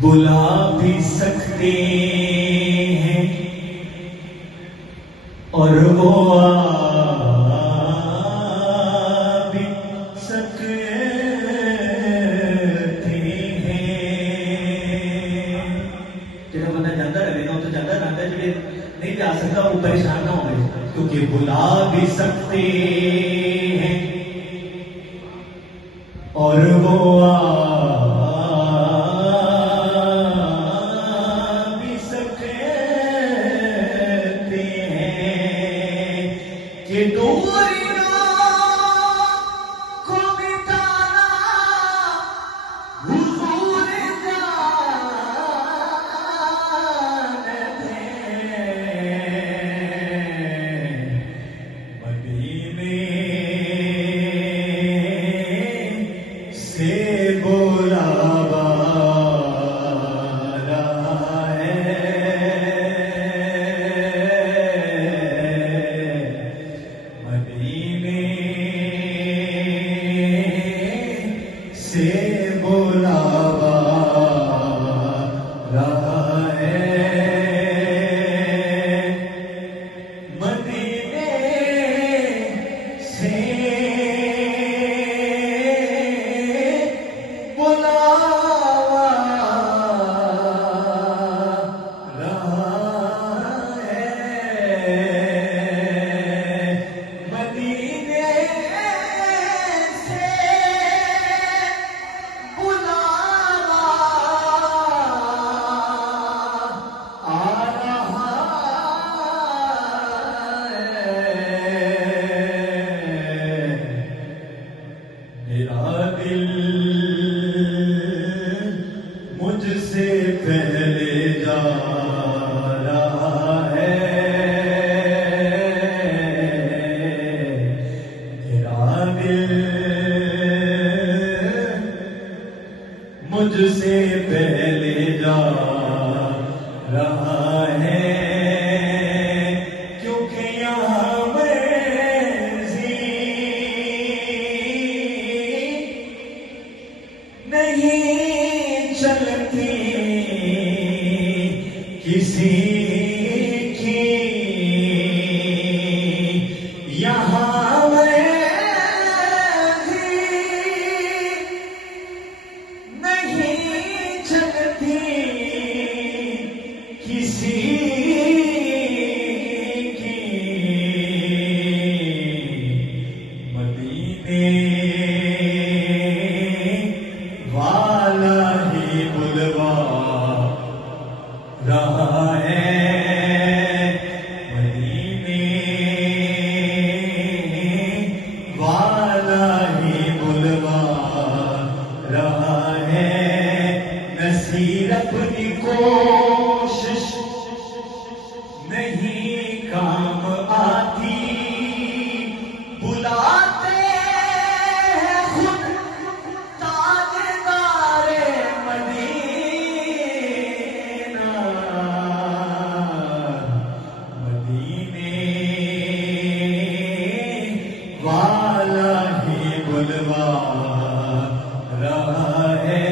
بلا بھی سکتے ہیں اور وہ آ بھی سکتے ہیں. جہاں بندہ جانا رہے گا تو جانا رہتا ہے، جڑے نہیں جا سکتا وہ پریشان نہ ہوئے، کیونکہ بلا بھی سکتے ہیں اور وہ مجھ سے پہلے جا رہا ہے، کیونکہ یہاں مرضی نہیں چلتی کسی کی، یہاں رہا ہے مدینے والا ہی بلوا رہا ہے. نصیر اپنی کوشش نہیں کام آتی، بلاتے ہیں خود تاجدار والا ہی بلوا رہا ہے.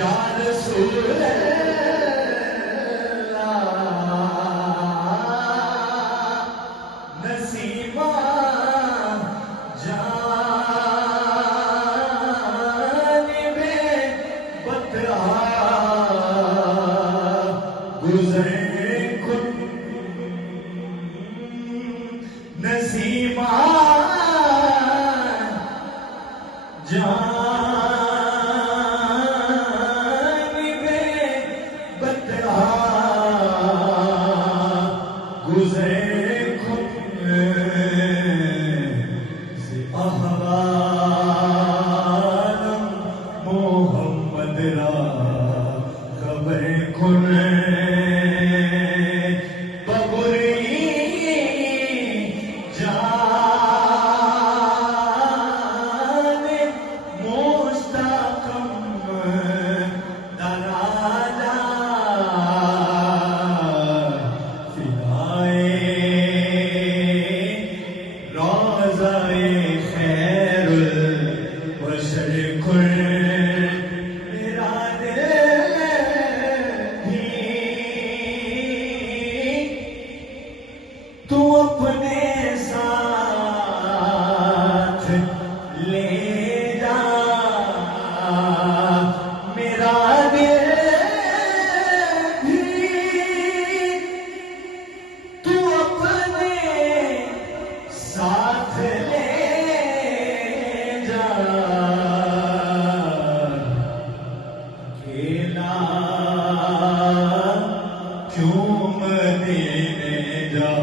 یا رسول نسیمہ جانب بطحا گزر کن نسیمہ جانب بطحا گزر محمد را خبر کن ببری جان مستقم دراجہ فدائے روضہ خیر البشر کن تو اپنے ساتھ لے جا میرا دل بھی تو اپنے ساتھ لے جا اکیلا کیوں مدینے جا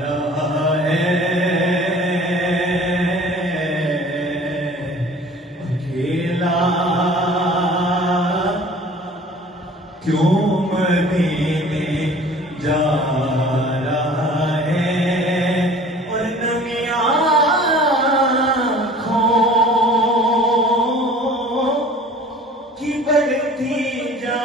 رہا ہے اکیلا کیوں مدینے جا رہا ہے اور نمی آنکھوں کی بڑھتی جا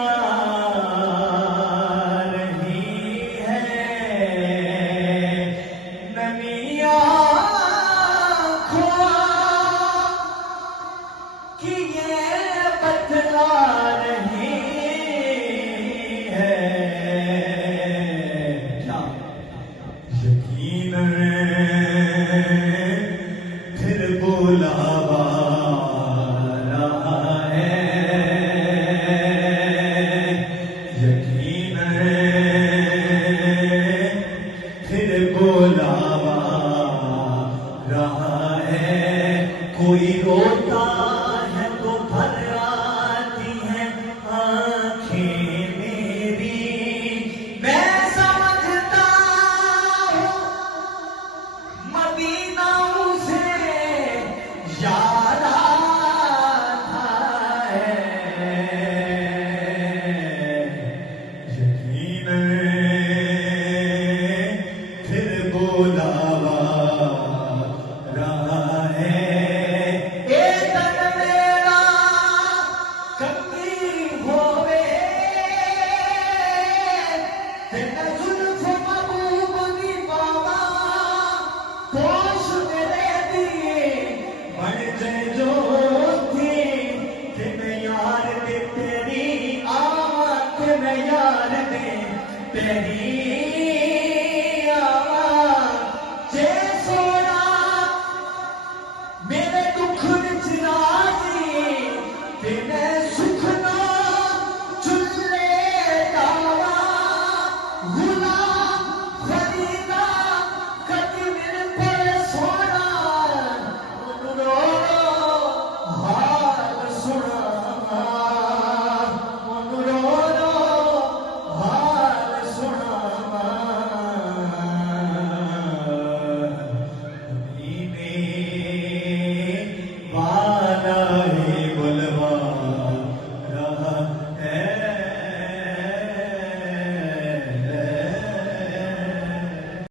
پھر بلاوا رہا ہے یقین پھر بلاوا رہا ہے کوئی روتا ہے تو بھر آتی ہے آنکھیں میری میں سمجھتا ہوں مدینہ اسے یاد آتا ہے یقین پھر بلاوا رہا ہے اے تن میرا کبھی ہوئے تیرا زلف محبوب کی بابا پوش میرے دیے بڑھ جائے جو تھی تین یار دے تیری آنکھ میں یار دے تیری